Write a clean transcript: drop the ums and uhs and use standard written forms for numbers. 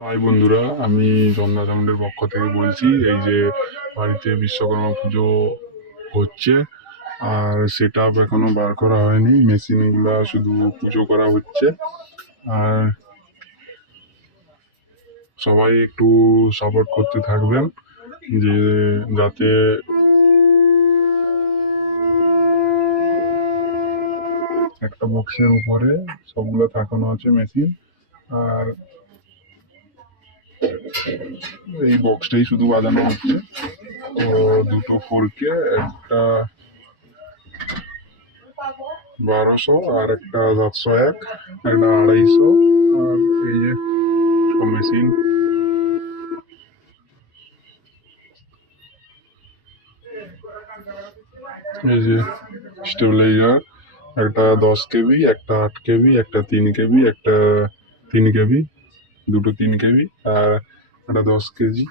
High বন্ধুরা, আমি চন্দা সাউন্ডের পক্ষ থেকে বলছি। এই যে বাড়িতে বিশ্বকর্মা পুজো হচ্ছে, আর সেট আপ এখনো বার করা হয়নি, মেশিনগুলা শুধু পুজো করা হচ্ছে। আর সবাই একটু সাপোর্ট করতে থাকবেন, যে যাতে একটা বক্সের উপরে সবগুলো থাকানো আছে মেশিন। আর এই বক্সটাই শুধু বাজানো হচ্ছে। তো দুটো 4K, একটা 1200 আর একটা 701, একটা 250। আর এই যে সব মেশিন, এই যে স্টেবিলাইজার, একটা 10 কেবি, একটা 8 কেবি, একটা 3 কেবি, একটা 3 কেবি, দুটো 3 কেবি, আর একটা 10 কেজি।